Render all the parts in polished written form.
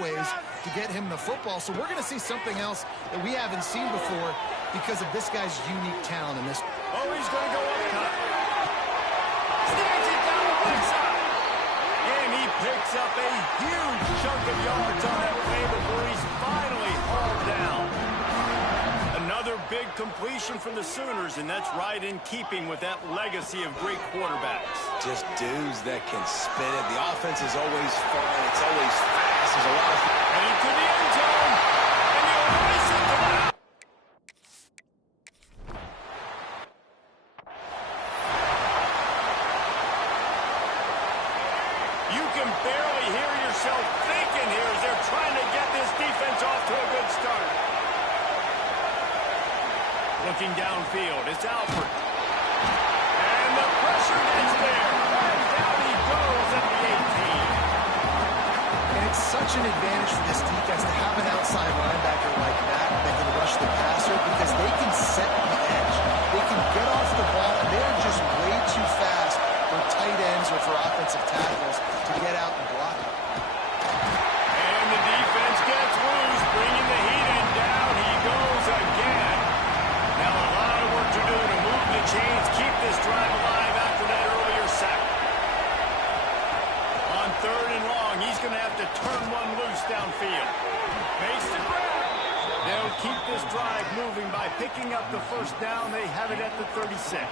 ways to get him the football. So we're going to see something else that we haven't seen before because of this guy's unique talent in this. Oh, he's going to go up top. Snags it down the right side. And he picks up a huge chunk of yards on that play before he's finally hauled down. Another big completion from the Sooners, and that's right in keeping with that legacy of great quarterbacks. Just dudes that can spin it. The offense is always fun. It's always fast. There's a lot of... And into the end zone. And he'll race it to the house. You can barely hear yourself thinking here as they're trying to get this defense off to a good start. Looking downfield, it's Alford. And the pressure gets there. And down he goes at the 18. And it's such an advantage for this defense to have an outside linebacker like that can rush the passer because they can set the edge. They can get off the ball, and they're just way too fast for tight ends or for offensive tackles to get out and block it. And the defense gets loose, bringing the heat in. Down he goes again. Now a lot of work to do to move the chains, keep this drive alive after that earlier sack. On 3rd and long, he's going to have to turn one loose downfield. Makes the grab. They'll keep this drive moving by picking up the first down. They have it at the 36.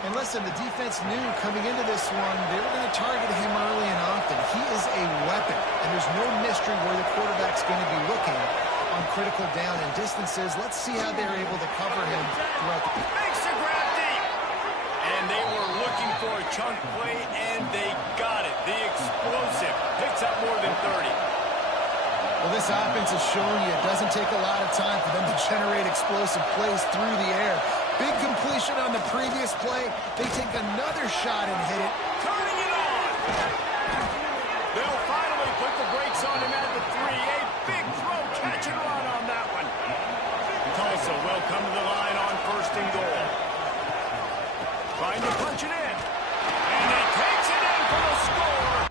And listen, the defense knew coming into this one, they were going to target him early and often. He is a weapon, and there's no mystery where the quarterback's going to be looking on critical down and distances. Let's see how they're able to cover him throughout the... Makes the grab deep. And they were looking for a chunk play, and they got it. The explosive picks up more than 30. Well, this offense is showing you it doesn't take a lot of time for them to generate explosive plays through the air. Big completion on the previous play. They take another shot and hit it. Turning it on. They'll finally put the brakes on him at the 3. A big throw, catch and run on that one. Tulsa will come to the line on 1st and goal. Trying to punch it in. And he takes it in for the score.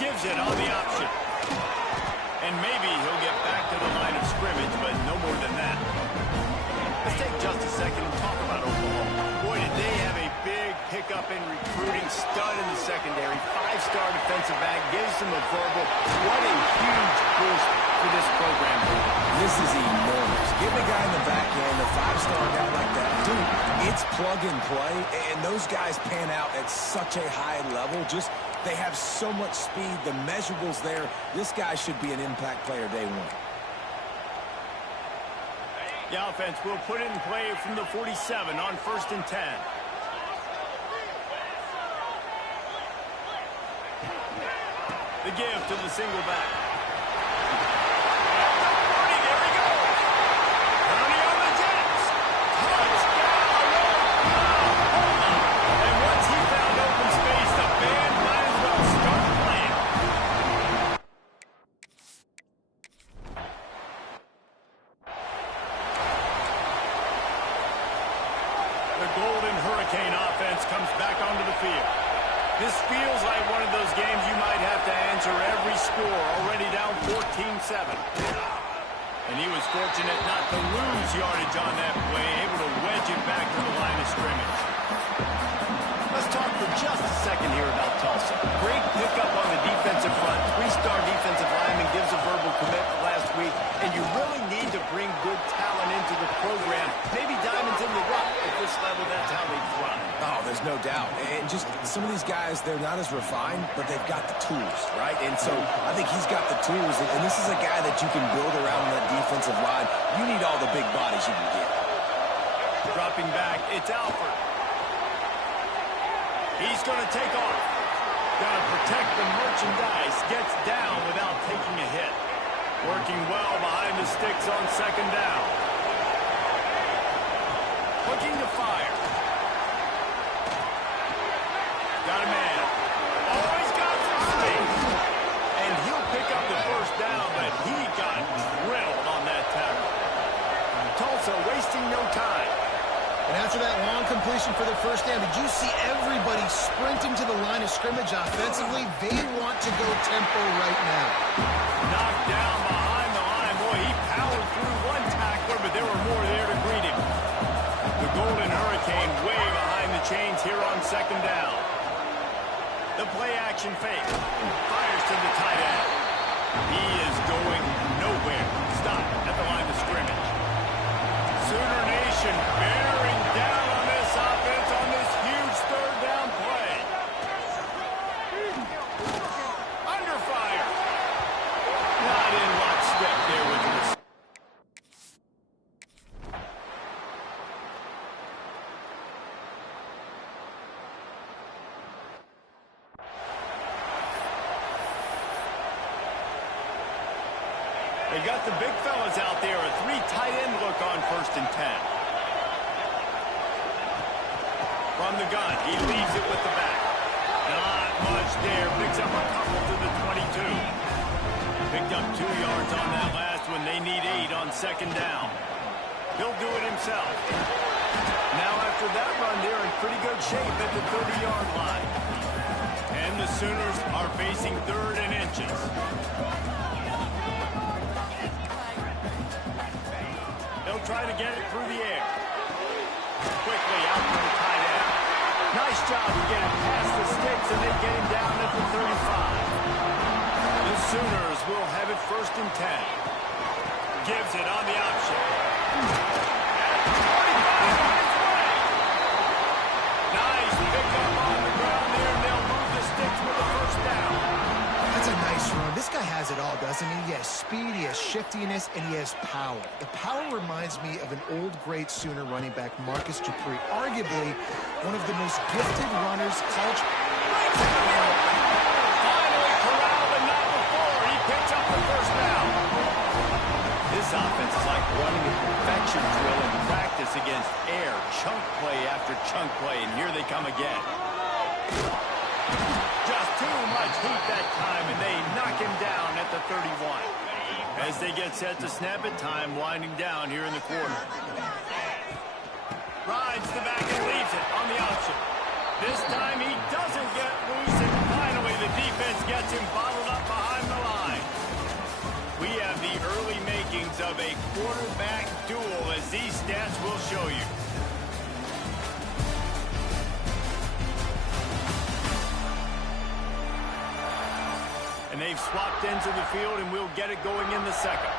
Gives it on the option. And maybe he'll get back to the line of scrimmage, but no more than that. Let's take just a second and talk about Oklahoma. Boy, did they have a big pickup in recruiting. Stud in the secondary. 5-star defensive back. Gives them a verbal. What a huge boost for this program. This is enormous. Getting a guy in the back end, a 5-star guy like that, dude, it's plug and play, and those guys pan out at such a high level. Just... they have so much speed. The measurables there. This guy should be an impact player day one. The offense will put it in play from the 47 on 1st and 10. The give to the single back. There he goes. County on the Jets. Touchdown. And once he found open space, the band might as well start playing. The Golden Hurricane offense comes back onto the field. This feels like one of those games you might have to answer every score, already down 14-7. And he was fortunate not to lose yardage on that play, able to wedge it back to the line of scrimmage. Let's talk for just a second here about Tulsa. Great pickup on the defensive front. 3-star defensive lineman gives a verbal commitment last week, and you really need to bring good talent into the program. Maybe diamonds in the rough. At this level, that's how they thrive. Oh, there's no doubt. And just some of these guys, they're not as refined, but they've got the tools, right? And so I think he's got the tools, and this is a guy that you can build around that defensive line. You need all the big bodies you can get. Dropping back, it's Alford. He's going to take off. Got to protect the merchandise. Gets down without taking a hit. Working well behind the sticks on 2nd down. Looking to fire. Got a man. Always got some space. And he'll pick up the first for the first down. Did you see everybody sprinting to the line of scrimmage offensively? They want to go tempo right now. Knocked down behind the line. Boy, he powered through one tackler, but there were more there to greet him. The Golden Hurricane way behind the chains here on second down. The play action fake. Fires to the tight end. He is going nowhere. Stop at the line of scrimmage. Sooner Nation bearing down on this offense on this huge third down play. Under fire. Not in lockstep there with the receiver. They got the big fellas out there. A three tight end look on 1st and 10. From the gun, he leaves it with the back. Not much there. Picks up a couple to the 22. Picked up 2 yards on that last one. They need 8 on second down. He'll do it himself. Now after that run, they're in pretty good shape at the 30-yard line. And the Sooners are facing 3rd and inches. They'll try to get it through the air. Quickly out to the tight end. Nice job to get it past the sticks, and they get him down at the 35. The Sooners will have it 1st and 10. Gives it on the option. At the 45 on his way. Nice pick up on the ground there, and they'll move the sticks with the 1st down. That's a nice run. This guy has it all, doesn't he? He has speed, he has shiftiness, and he has power. The power reminds me of an old, great Sooner running back, Marcus Dupree. Arguably one of the most gifted runners college. Finally corralled, but not before. He picks up the 1st down. This offense is like running a perfection drill in practice against air. Chunk play after chunk play, and here they come again. Just too much heat that time, and they knock him down at the 31. As they get set to snap it, time winding down here in the quarter. Rides the back and leaves it on the option. This time he doesn't get loose, and finally the defense gets him bottled up behind the line. We have the early makings of a quarterback duel, as these stats will show you. And they've swapped ends of the field, and we'll get it going in the second.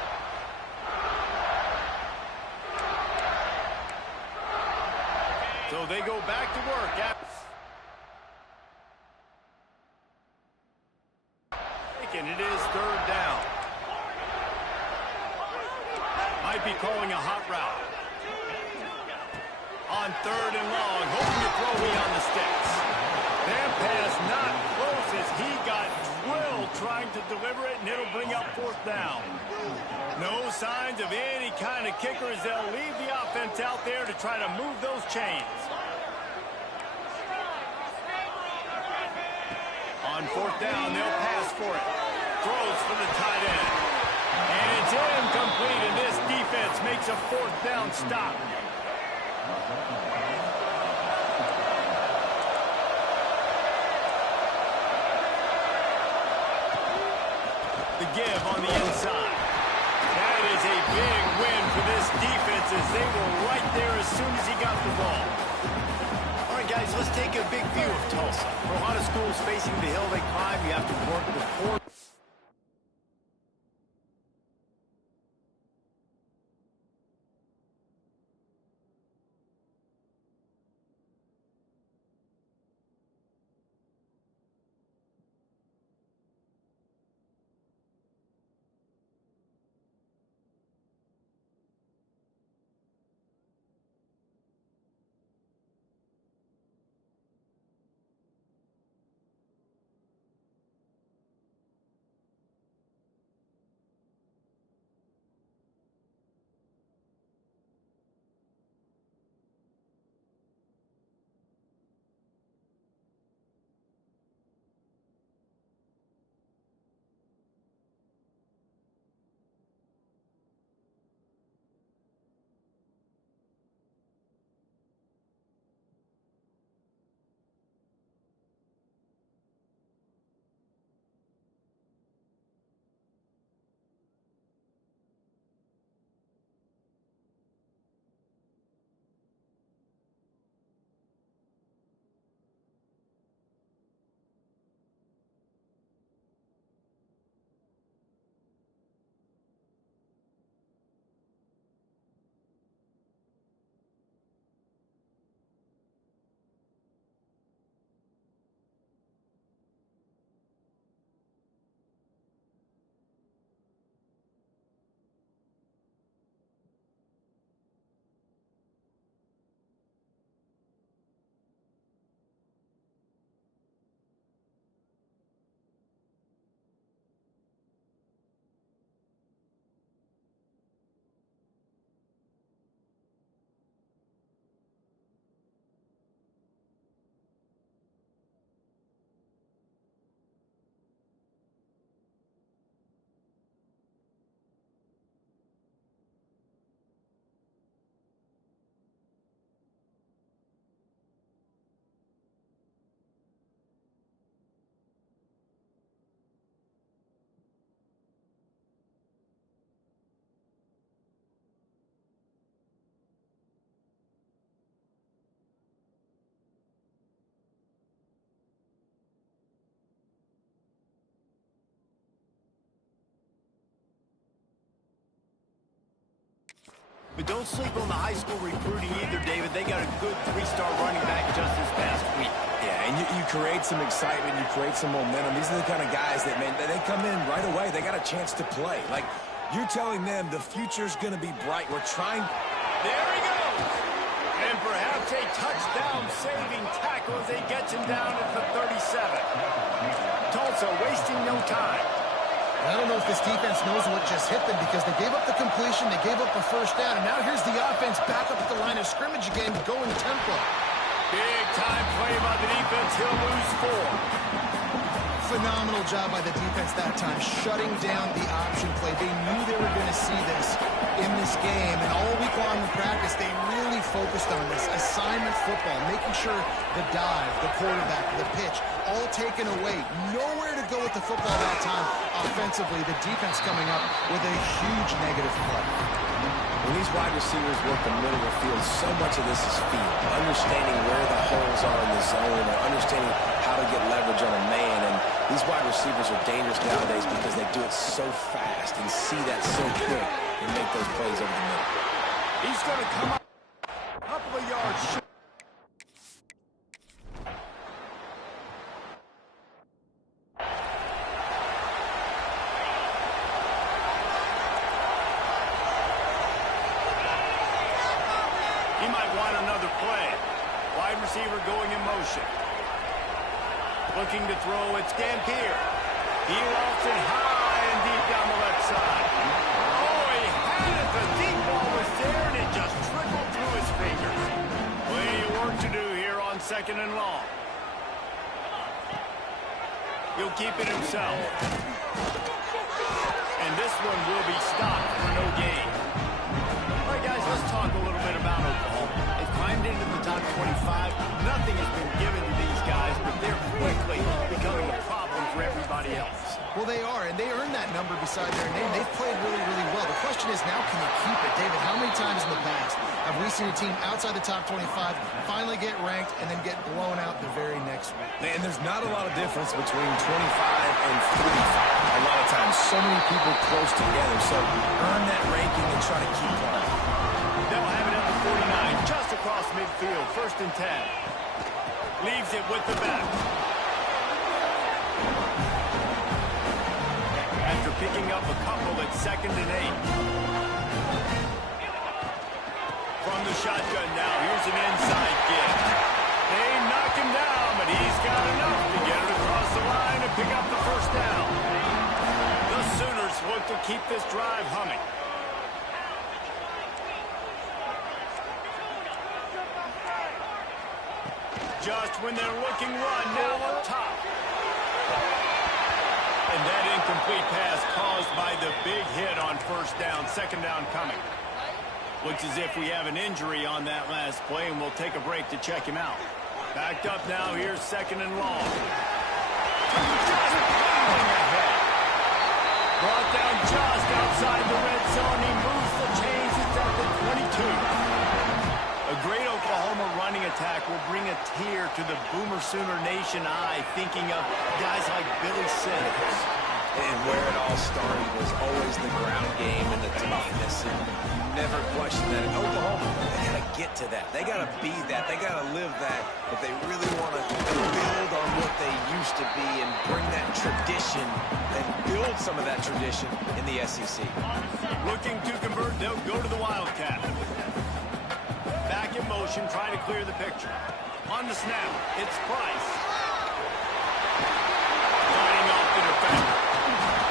So they go back to work. And it is 3rd down. Might be calling a hot route. On 3rd and long, hoping to throw beyond the sticks. That pass not close as he got drilled trying to deliver it, and it'll bring up 4th down. No signs of any kind of kicker as they'll leave the offense out there to try to move those chains. On 4th down, they'll pass for it. Throws for the tight end. And it's incomplete, and this defense makes a 4th down stop. The give on the inside. That is a big win for this defense as they were right there as soon as he got the ball. All right, guys, let's take a big view of Tulsa. For a lot of schools facing the hill they climb, you have to work before But don't sleep on the high school recruiting either, David. They got a good three-star running back just this past week. Yeah, and you create some excitement, you create some momentum. These are the kind of guys that, man, they come in right away. They got a chance to play. Like, you're telling them the future's going to be bright. We're trying. There he goes. And perhaps a touchdown-saving tackle as they get him down at the 37. Tulsa wasting no time. I don't know if this defense knows what just hit them because they gave up the completion, they gave up a first down, and now here's the offense back up at the line of scrimmage again, going tempo. Big-time play by the defense. He'll lose 4. Phenomenal job by the defense that time, shutting down the option play. They knew they were going to see this in this game, and all week long in practice, they really focused on this assignment football, making sure the dive, the quarterback, the pitch, all taken away. Nowhere to go with the football that time offensively. The defense coming up with a huge negative play. When these wide receivers work the middle of the field, so much of this is feel. Understanding where the holes are in the zone or understanding how to get leverage on a man. And these wide receivers are dangerous nowadays because they do it so fast and see that so quick and make those plays over the middle. He's going to come up a couple of yards short. He might want another play. Wide receiver going in motion. Looking to throw, it's Dampier. He lofts it high and deep down the left side. Oh, he had it. The deep ball was there, and it just trickled through his fingers. Plenty of work to do here on 2nd and long. He'll keep it himself. And this one will be stopped for no gain. All right, guys, let's talk a little bit about Oklahoma. They've climbed into the top 25. Nothing has been given to these guys, but they're quickly becoming a problem for everybody else. Well, they are, and they earned that number beside their name. They've played really, really well. The question is, now can they keep it? David, how many times in the past have we seen a team outside the top 25 finally get ranked and then get blown out the very next week? And there's not a lot of difference between 25 and 35. A lot of times, so many people close together. So earn that ranking and try to keep climbing. They'll have it at the 49, just across midfield, 1st and 10. Leaves it with the back. After picking up a couple at 2nd and 8. From the shotgun now, here's an inside give. They knock him down, but he's got enough to get it across the line and pick up the first down. The Sooners look to keep this drive humming. Just when they're looking run, now up top. And that incomplete pass caused by the big hit on 1st down, 2nd down coming. Looks as if we have an injury on that last play, and we'll take a break to check him out. Backed up now, here's 2nd and long. Just pounding ahead. Brought down just outside the red zone. He moves the chains. It's at the 22. A great Oklahoma running attack will bring a tear to the Boomer Sooner Nation eye, thinking of guys like Billy Sims. And where it all started was always the ground game and the toughness. And never question that. In Oklahoma, they got to get to that. They got to be that. They got to live that. If they really want to build on what they used to be and bring that tradition and build some of that tradition in the SEC. Looking to convert, they'll go to the Wildcat. Back in motion, trying to clear the picture. On the snap, it's Price. Fighting off the defender.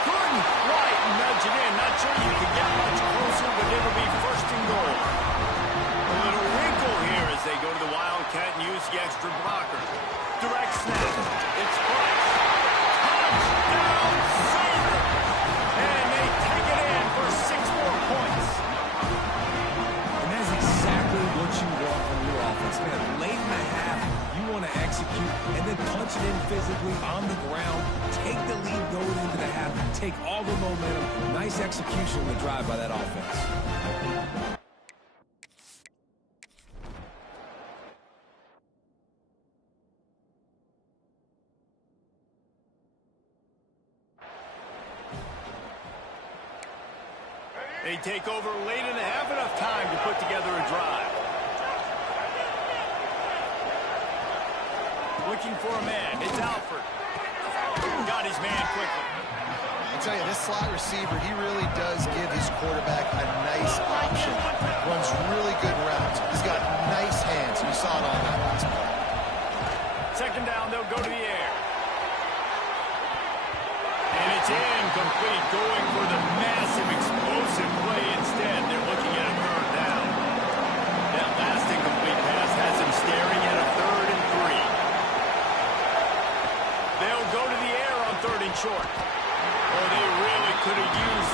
Couldn't quite nudge it in. Not sure you could get much closer, but it'll be 1st and goal. A little wrinkle here as they go to the Wildcat and use the extra blocker. Direct snap. It's Price. Touchdown, Sooner! And they take it in for 6 more points. And that's exactly what you want from your offense. Man, late in the half, you want to execute and then punch it in physically on the ground. Take the lead going into the half. Take all the momentum. Nice execution on the drive by that offense. They take over late in the half, enough time to put together a drive. Looking for a man. It's Alford. Got his man quickly. I'll tell you, this slot receiver, he really does give his quarterback a nice option. Runs really good routes. He's got nice hands. You saw it on that last play. Second down, they'll go to the air. And it's incomplete, going for the massive, explosive play instead. They're looking at a third down. That last incomplete pass has him staring at a 3rd and 3. They'll go to the air on 3rd and short. Oh, they really could have used.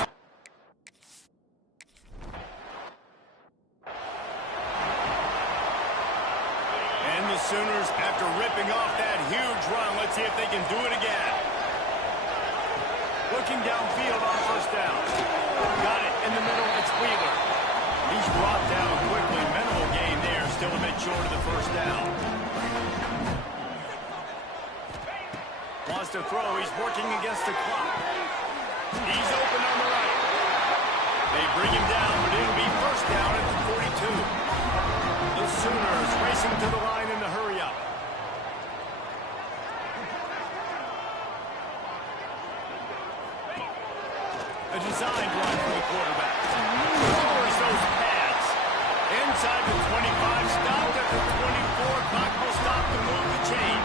And the Sooners, after ripping off that huge run, let's see if they can do it again. Looking downfield on 1st down. Got it in the middle. It's Wheeler. He's brought down quickly. Minimal gain there. Still a bit short of the 1st down. Wants to throw. He's working against the clock. He's open on the right. They bring him down, but it'll be 1st down at the 42. The Sooners racing to the line in the hurry-up. A designed run for the quarterback. Lowers those pads. Inside the 25, stopped at the 24. Clock will stop to move the chain.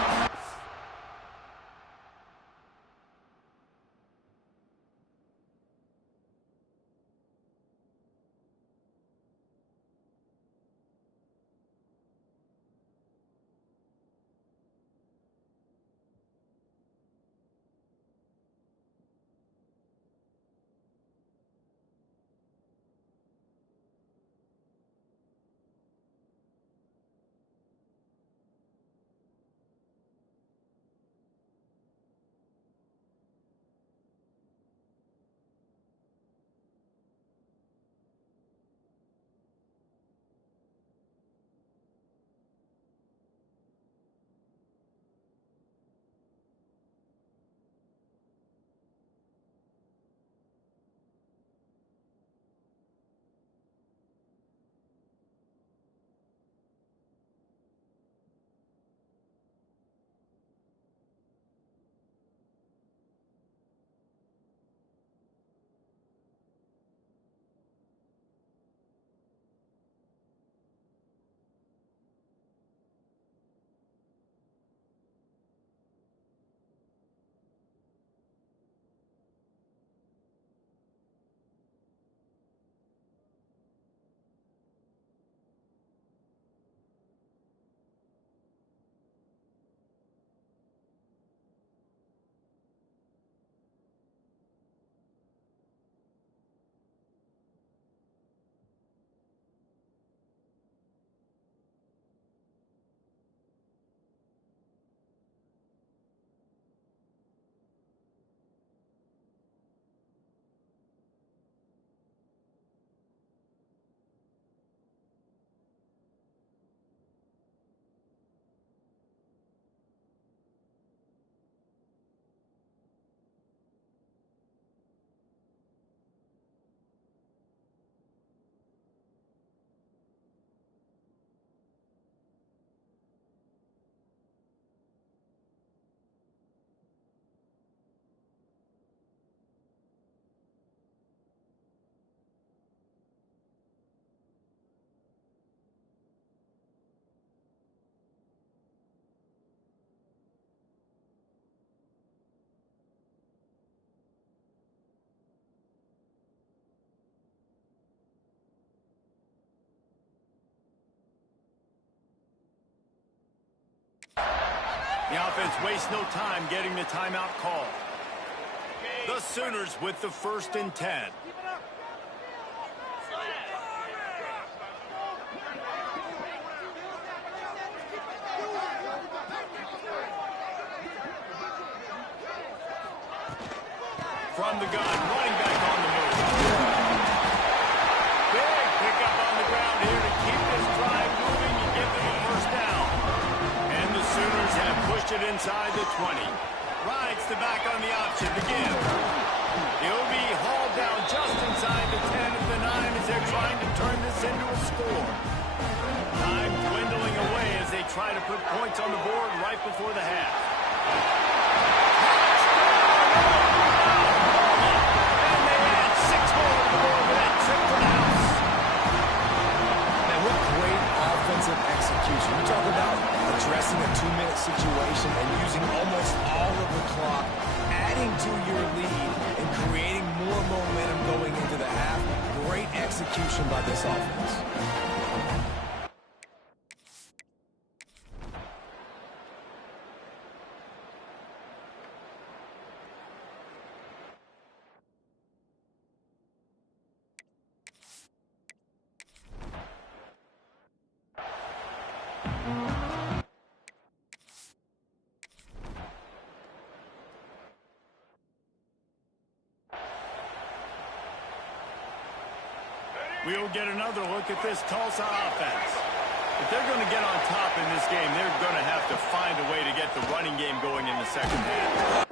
The offense wastes no time getting the timeout call. The Sooners with the 1st and 10. From the gun, running back on the move. Big pickup on the ground here to keep this drive moving and give them a 1st down. And the Sooners have pushed it inside the 20. Rides to back on the option to give. He'll be hauled down just inside the 10 at the 9 as they're trying to turn this into a score. Time dwindling away as they try to put points on the board right before the half. And they add 6 more to the board with that trip to the house. And what great offensive execution. You talk about addressing a 2-minute situation and using almost all of the clock, adding to your lead and creating more momentum going into the half. Great execution by this offense. We'll get another look at this Tulsa offense. If they're going to get on top in this game, they're going to have to find a way to get the running game going in the second half.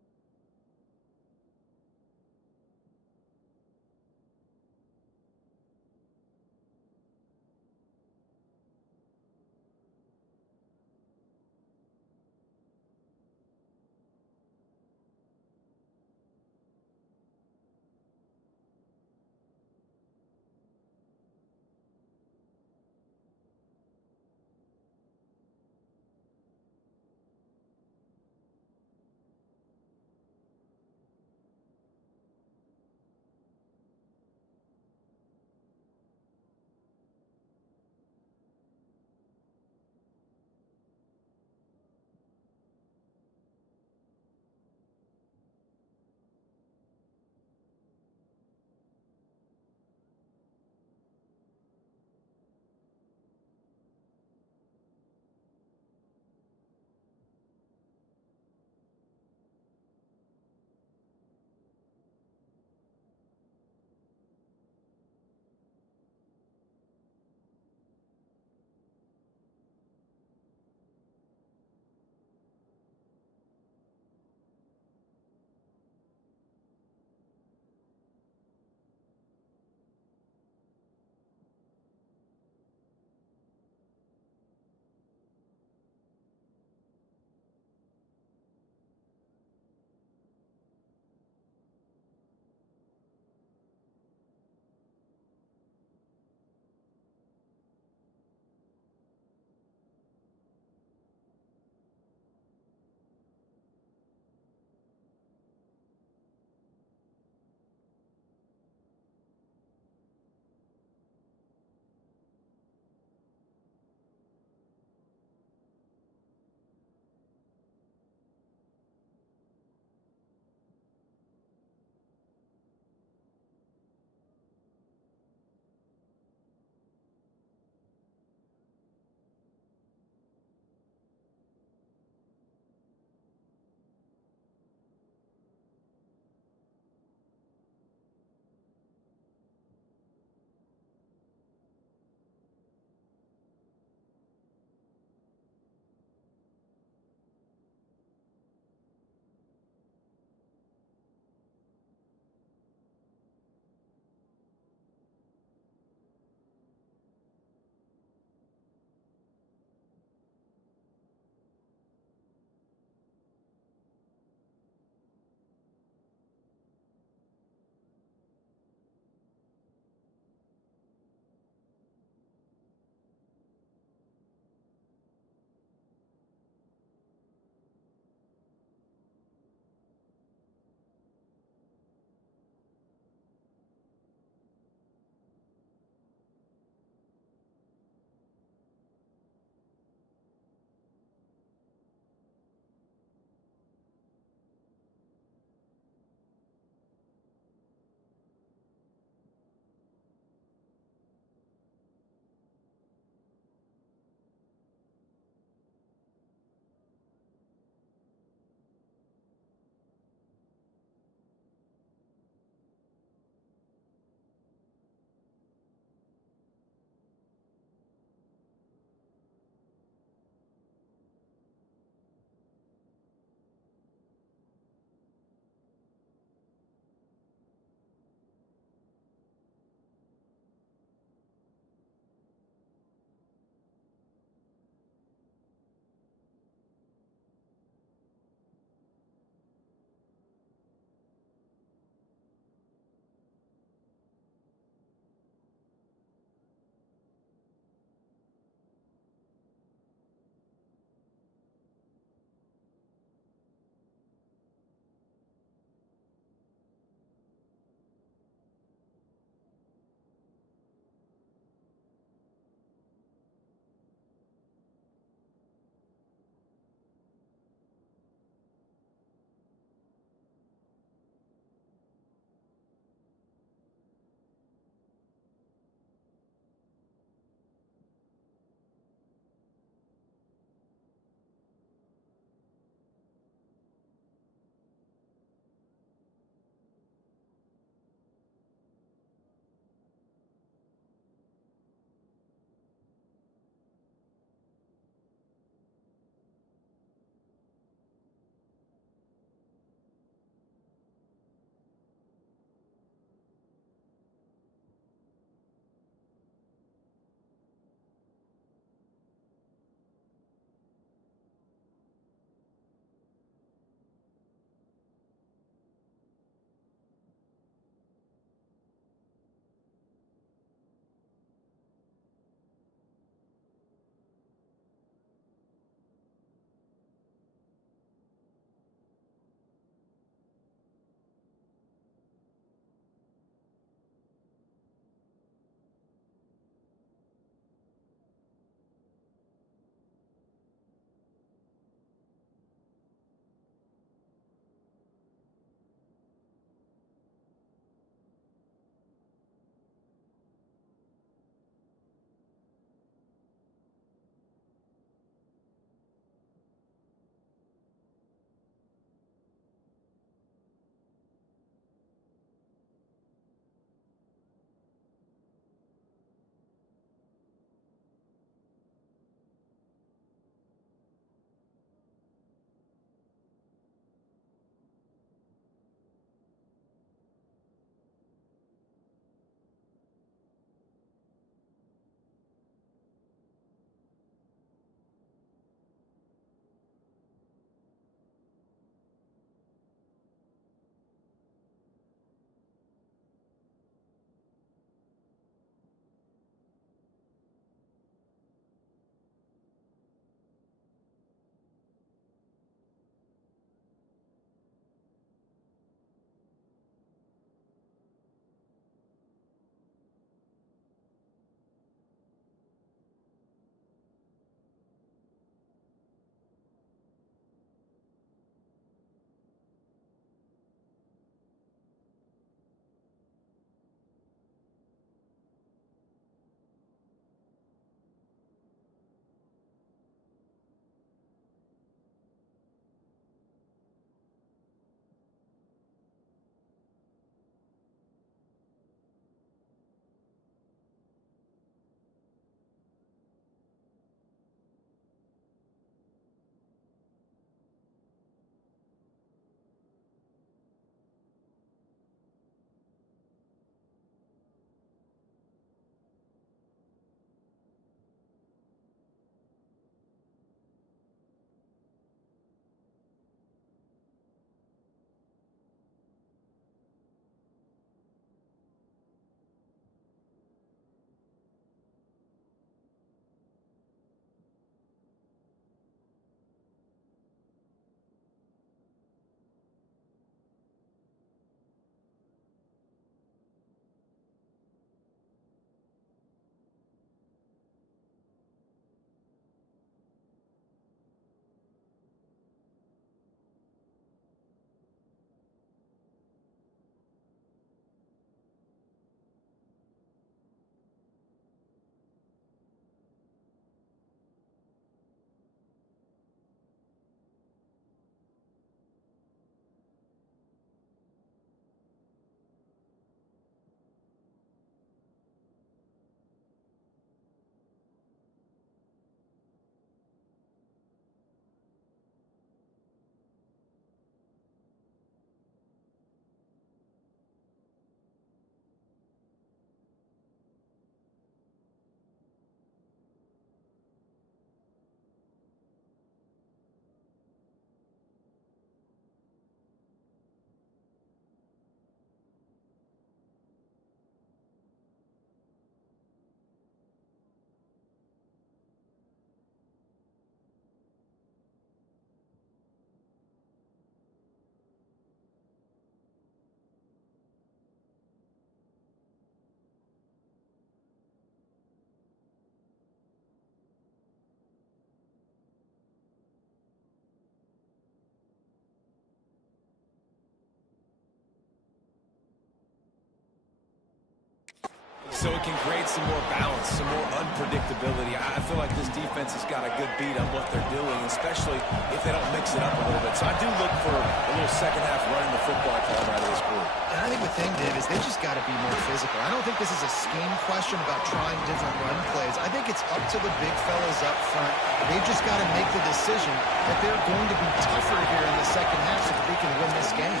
so it can create some more balance, some more unpredictability. I feel like this defense has got a good beat on what they're doing, especially if they don't mix it up a little bit. So I do look for a little second half running the football come out of this group. And I think the thing, Dave, is they just got to be more physical. I don't think this is a scheme question about trying different run plays. I think it's up to the big fellas up front. They've just got to make the decision that they're going to be tougher here in the second half so that they can win this game.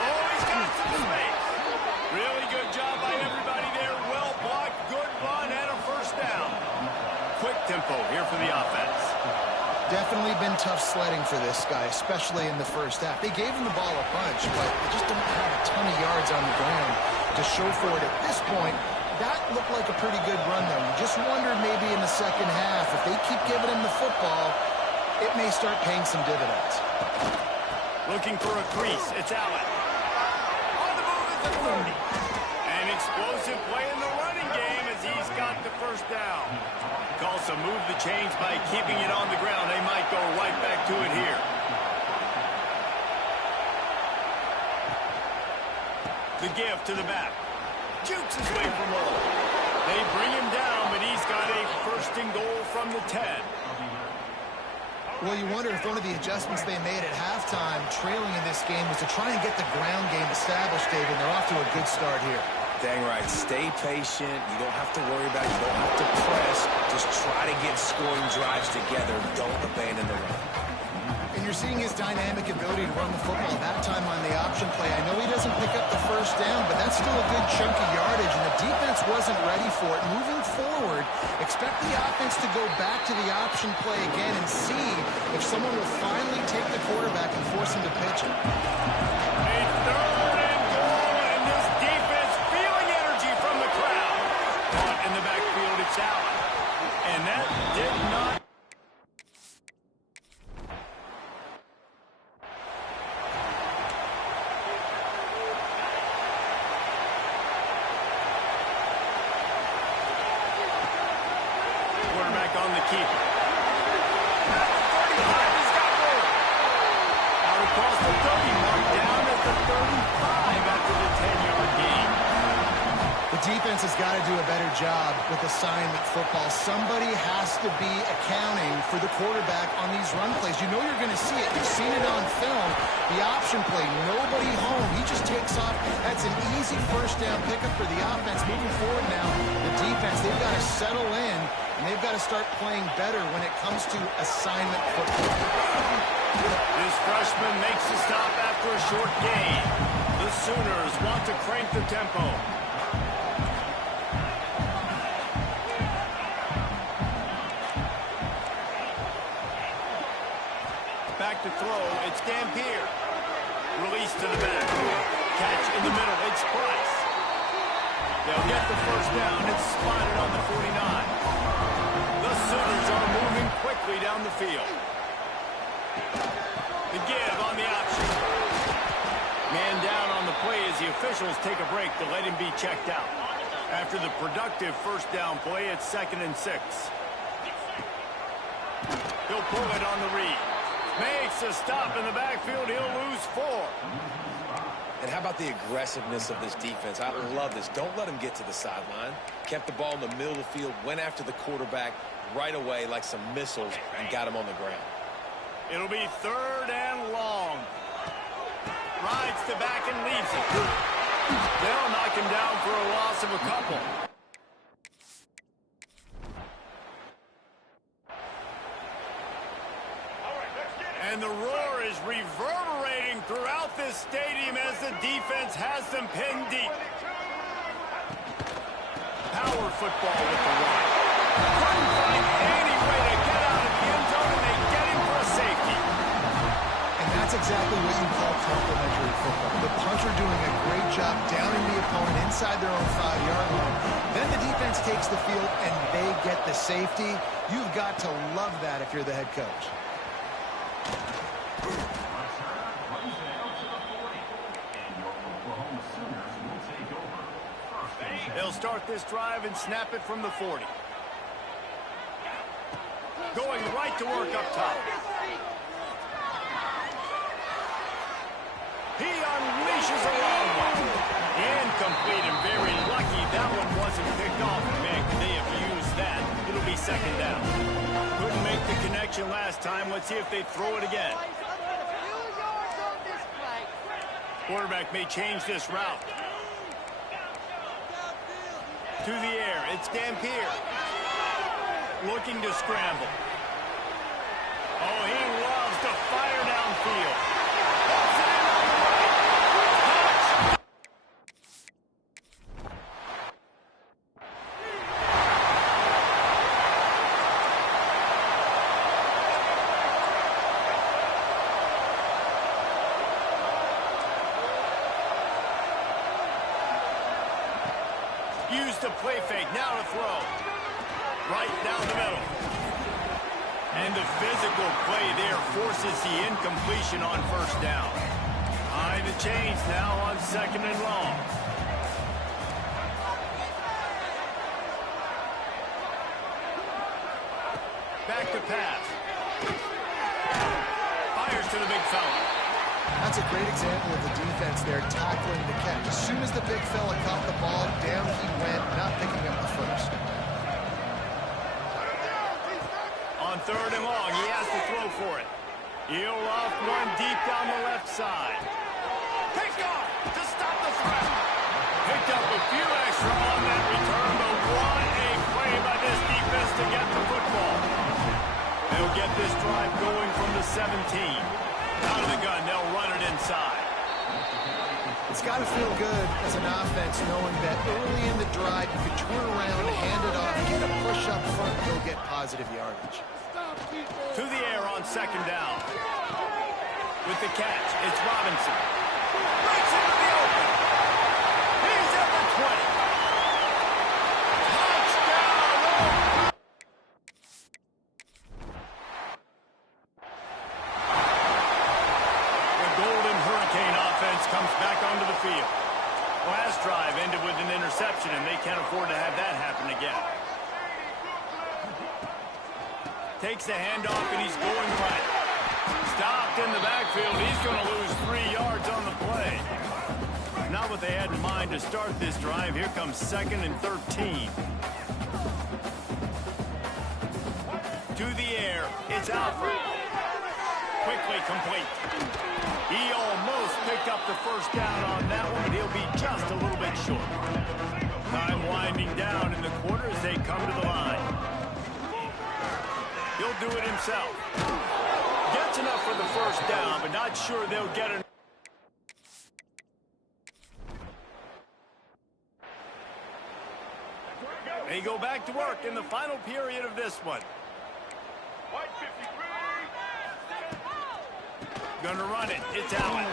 Oh, he's got some space. Really good job by everybody there. Well blocked, good run, and a first down. Quick tempo here for the offense. Definitely been tough sledding for this guy, especially in the first half. They gave him the ball a bunch, but they just don't have a ton of yards on the ground to show for it at this point. That looked like a pretty good run, though. You just wondered maybe in the second half, if they keep giving him the football, it may start paying some dividends. Looking for a crease. It's Allen. On the move at the 30. An explosive play in the running game as he's got the first down. Also move the chains by keeping it on the ground. They might go right back to it here. The give to the back. Jukes his way from low. They bring him down, but he's got a first and goal from the 10. Well, you wonder if one of the adjustments they made at halftime, trailing in this game, was to try and get the ground game established, David. They're off to a good start here. Dang right. Stay patient. You don't have to worry about it. You don't have to press. Just try to get scoring drives together. Don't abandon the run. And you're seeing his dynamic ability to run the football, that time on the option play. I know he doesn't pick up the first down, but that's still a good chunk of yardage, and the defense wasn't ready for it. Moving forward, expect the offense to go back to the option play again and see if someone will finally take the quarterback and force him to pitch it. A third and goal, and this defense feeling energy from the crowd. Caught in the backfield, it's Allen. And that did not. Quarterback on the keeper. At the 35, he's got room. Out across the 30 mark, down at the 35 after the 10-yard gain. The defense has got to do a better job with assignment football. Somebody has to be accounting for the quarterback on these run plays. You know you're going to see it. You've seen it on film. The option play, nobody home. He just takes off. That's an easy first down pickup for the offense. Moving forward now, the defense, they've got to settle in, and they've got to start playing better when it comes to assignment football. This freshman makes the stop after a short gain. The Sooners want to crank the tempo. Back to throw, it's Dampier. Release to the back. Catch in the middle, it's Price. They'll get the first down, it's spotted on the 49. The Sooners are moving quickly down the field. The give on the option. Man down on the play as the officials take a break to let him be checked out. After the productive first down play, it's 2nd and 6. He'll pull it on the read. Makes a stop in the backfield. He'll lose 4. And how about the aggressiveness of this defense? I love this. Don't let him get to the sideline. Kept the ball in the middle of the field, went after the quarterback right away like some missiles and got him on the ground. It'll be 3rd and long. Rides to back and leaves it. They'll knock him down for a loss of a couple. And the roar is reverberating throughout this stadium as the defense has them pinned deep. Power football with the run. Couldn't find any way to get out of the end zone, and they get him for a safety. And that's exactly what you call complementary football. The punter doing a great job downing the opponent inside their own 5-yard line. Then the defense takes the field, and they get the safety. You've got to love that if you're the head coach. They'll start this drive and snap it from the 40. Going right to work up top. He unleashes a long one. Incomplete and very That one wasn't picked off. Man, could they have used that? It'll be second down. Couldn't make the connection last time. Let's see if they throw it again. Quarterback may change this route. To the air, it's Dampier. Looking to scramble. Oh, he loves to fire downfield. Used to play fake, now to throw. Right down the middle. And the physical play there forces the incompletion on first down. Behind the chains now on second and long. Back to pass. Fires to the big fella. That's a great example of the defense there tackling the catch. As soon as the big fella caught the ball, down he went, not picking up the first. On third and long, he has to throw for it. He'll off one deep down the left side. Picked off to stop the threat. Picked up a few extra on that return, but what a play by this defense to get the football. They'll get this drive going from the 17. Out of the gun, they'll run it inside. It's got to feel good as an offense knowing that early in the drive you can turn around, hand it off, get a push up front, and go get positive yardage. To the air on second down. With the catch, it's Robinson. Breaks into the open. He's at the 20. Touchdown! Comes back onto the field. Last drive ended with an interception, and they can't afford to have that happen again. Takes the handoff, and he's going right. Stopped in the backfield. He's going to lose 3 yards on the play. Not what they had in mind to start this drive. Here comes second and 13. To the air. It's Alfred. Quickly complete. He almost picked up the first down on that one, but he'll be just a little bit short. Time winding down in the quarter as they come to the line. He'll do it himself. Gets enough for the first down, but not sure they'll get it. They go back to work in the final period of this one. Gonna run it. It's Allen.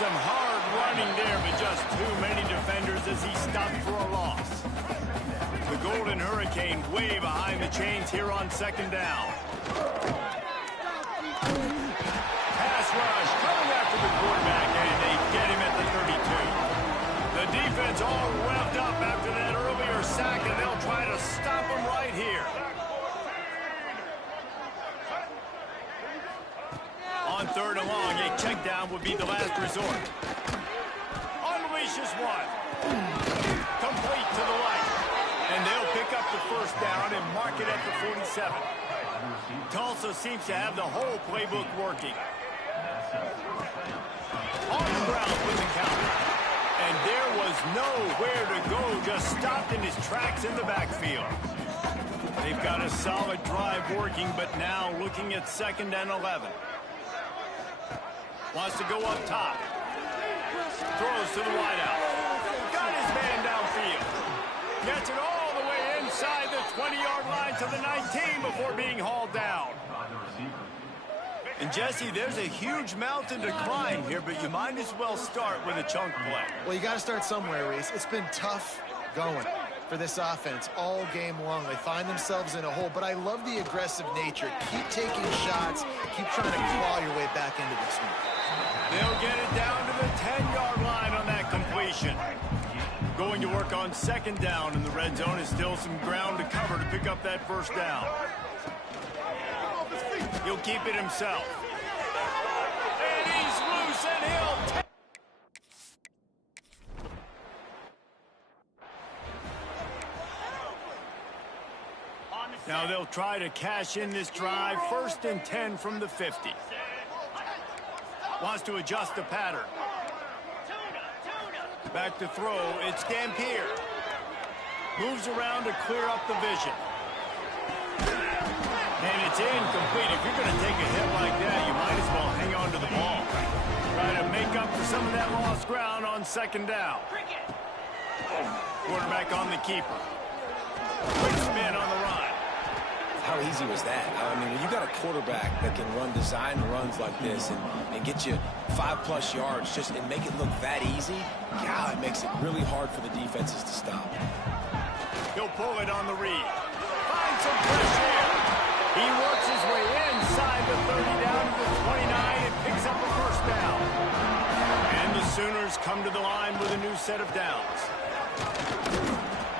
Some hard running there, but just too many defenders as he stopped for a loss. The Golden Hurricane way behind the chains here on second down. Pass rush coming after the quarterback, and they get him at the 32. The defense all revved up after that earlier sack, and they'll try to stop him right here. On third and long, a check down would be the last resort. Unleashes one. Complete to the right. And they'll pick up the first down and mark it at the 47. Tulsa seems to have the whole playbook working. On the ground with the counter. And there was nowhere to go, just stopped in his tracks in the backfield. They've got a solid drive working, but now looking at second and 11. Wants to go up top. Throws to the wideout. Got his man downfield. Gets it all the way inside the 20-yard line to the 19 before being hauled down. And, Jesse, there's a huge mountain to climb here, but you might as well start with a chunk play. Well, you got to start somewhere, Reese. It's been tough going for this offense all game long. They find themselves in a hole, but I love the aggressive nature. Keep taking shots. Keep trying to claw your way back into this one. They'll get it down to the 10-yard line on that completion. Going to work on second down in the red zone is still some ground to cover to pick up that first down. He'll keep it himself. And he's loose, and he'll take. Now they'll try to cash in this drive. 1st and 10 from the 50. Wants to adjust the pattern. Back to throw. It's Dampier. Moves around to clear up the vision. And it's incomplete. If you're going to take a hit like that, you might as well hang on to the ball. Try to make up for some of that lost ground on 2nd down. Quarterback on the keeper. Quick spin on the run. How easy was that? I mean, when you got a quarterback that can run design runs like this and get you 5+ yards just and make it look that easy, God, it makes it really hard for the defenses to stop. He'll pull it on the read. Finds some pressure. He works his way inside the 30 down to the 29 and picks up a 1st down. And the Sooners come to the line with a new set of downs.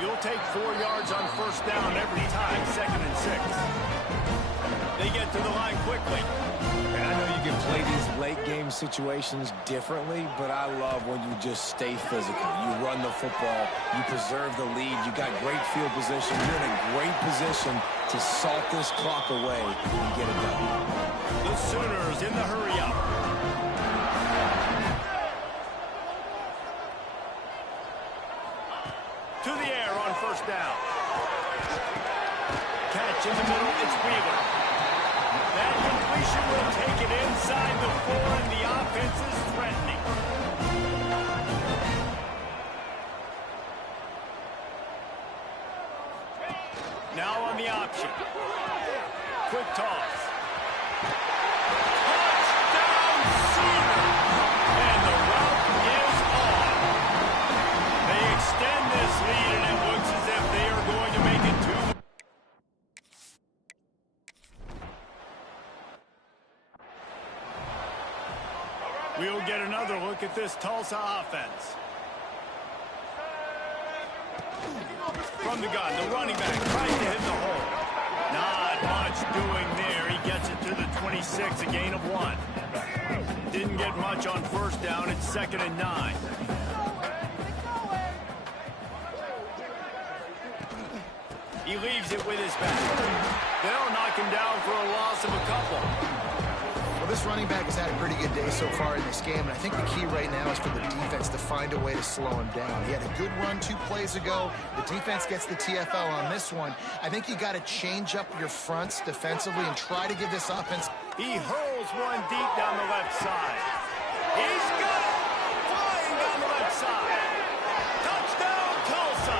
You'll take 4 yards on 1st down every time, 2nd and 6. They get to the line quickly. And I know you can play these late game situations differently, but I love when you just stay physical. You run the football, you preserve the lead, you got great field position, you're in a great position to salt this clock away and get it done. The Sooners in the hurry-up. To the air on 1st down. Catch in the middle, it's Wheeler. That completion will take it inside the 4, and the offense is threatening. Now on the option. Quick toss. Touchdown, Sooners! And the route is on. They extend this lead, and it looks as if they are going to make it 2. We'll get another look at this Tulsa offense. From the gun, the running back tries to hit the hole. Not much doing there. He gets it to the 26, a gain of 1. Didn't get much on 1st down. It's 2nd and 9. He leaves it with his back. They'll knock him down for a loss of a couple. Well, this running back has had a pretty good day so far in this game, and I think the key right now is for the defense to find a way to slow him down. He had a good run 2 plays ago. The defense gets the TFL on this one. I think you got to change up your fronts defensively and try to give this offense. He hurls one deep down the left side. He's got it! Flying down the left side. Touchdown, Tulsa!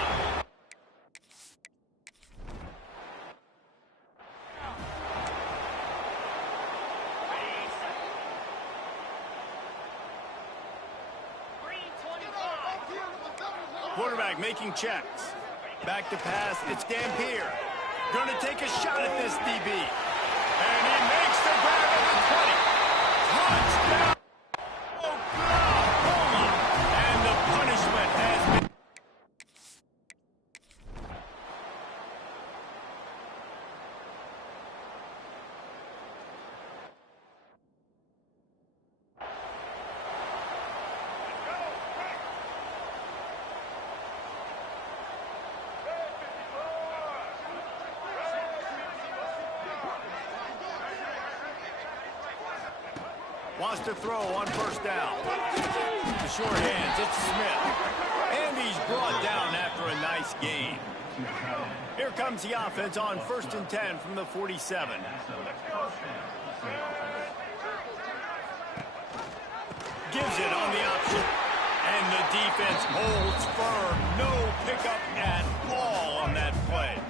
Quarterback making checks. Back to pass, it's Dampier. Gonna take a shot at this DB. And he makes the grab at the 20. Touchdown! Oklahoma! And the punishment has been... Wants to throw on 1st down. The short hands, it's Smith. And he's brought down after a nice gain. Here comes the offense on 1st and 10 from the 47. Gives it on the option. And the defense holds firm. No pickup at all on that play.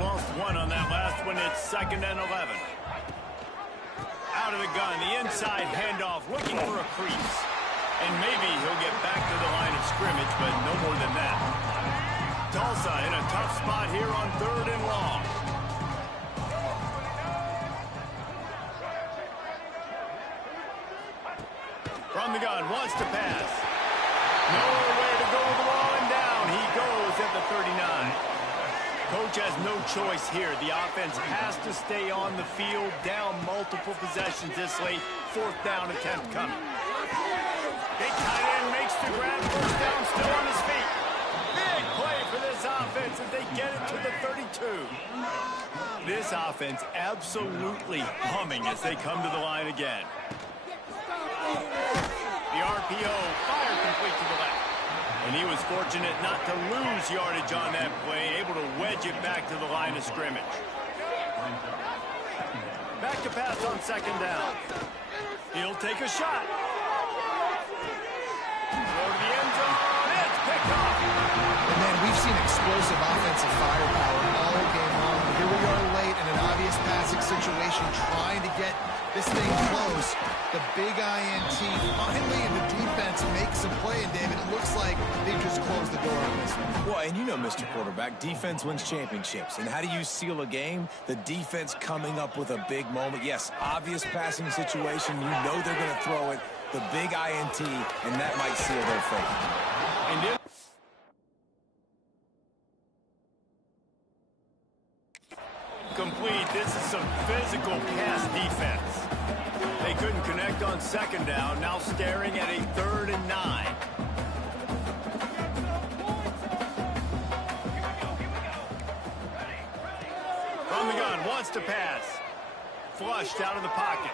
Lost 1 on that last one. It's 2nd and 11. Out of the gun, the inside handoff, looking for a crease. And maybe he'll get back to the line of scrimmage, but no more than that. Tulsa in a tough spot here on 3rd and long. From the gun, wants to pass. Nowhere to go with the ball, and down he goes at the 39. Coach has no choice here. The offense has to stay on the field, down multiple possessions this late. 4th down attempt coming. Big tight end makes the grab. 1st down, still on his feet. Big play for this offense offense as they get it to the 32. This offense absolutely humming as they come to the line again. The RPO, fire complete to the left. And he was fortunate not to lose yardage on that play, able to wedge it back to the line of scrimmage. Back to pass on second down. He'll take a shot. Throw to the end zone. It's picked off. And then we've seen explosive offensive firepower all game long. Here we are late in an obvious passing situation, trying to get this thing close. The big INT finally, and the defense makes a play. And David, it looks like they just closed the door on this one. Well, and you know, Mr. Quarterback, defense wins championships. And how do you seal a game? The defense coming up with a big moment. Yes, obvious passing situation. You know they're going to throw it. The big INT, and that might seal their fate. And complete. This is some physical pass defense. They couldn't connect on second down. Now staring at a 3rd and 9. From the gun, wants to pass. Flushed out of the pocket.